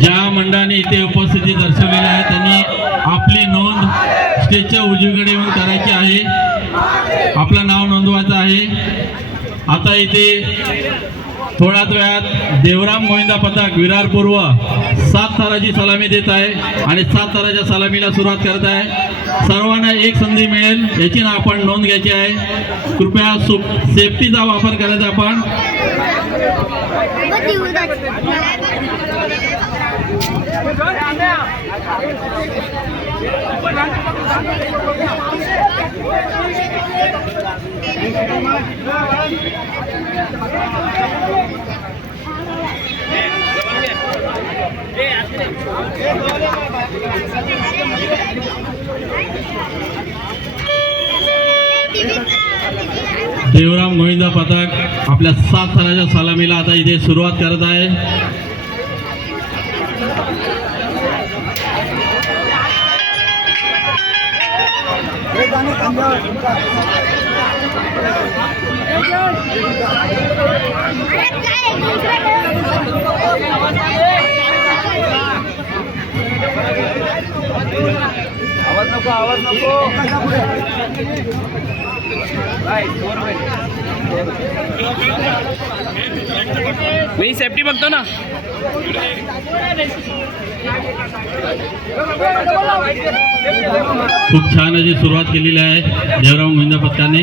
ज्या मंडळाने इथे उपस्थिती दर्शवलेली आहे त्यांनी आपली नोंद स्टेजच्या उजवीकडे येऊन करायची आहे. आपलं नाव नोंदवायचं आहे. आता इथे थोड्याच वेळात देवराम गोविंदा पथक विरार पूर्व 7 थराची सलामी देत आहे आणि 7 थराच्या सलामीला सुरुवात करत आहे. सर्वांना एक संधी मिळेल याची ना आपण नोंद घ्यायची आहे. कृपया सेफ्टीचा वापर करायचा आपण. देवराम गोविंदा पथक आपल्या 7 थराच्या सलामीला आता इथे सुरुवात करत आहे. आवाज नको मी सेफ्टी बघतो ना. खूप छान अशी सुरुवात केलेली आहे देवराम गोविंदा पथकाने.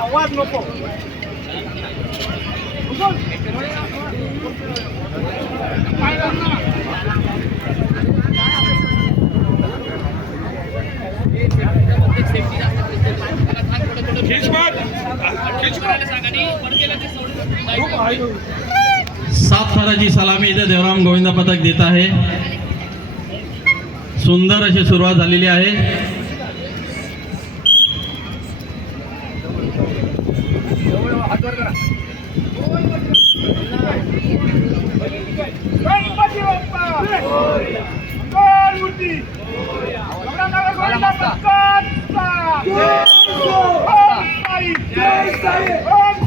आवाज नको. सात थराची सलामी इथे देवराम गोविंदा पथक देत आहे. सुंदर अशी सुरुवात झालेली आहे.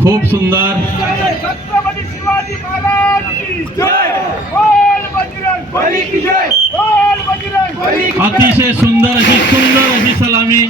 खूप सुंदर. छत्रपती शिवाजी महाराज की जय. बोल बजरंग बली की जय. बोल बजरंग बली की जय. अतिशय सुंदर अशी सलामी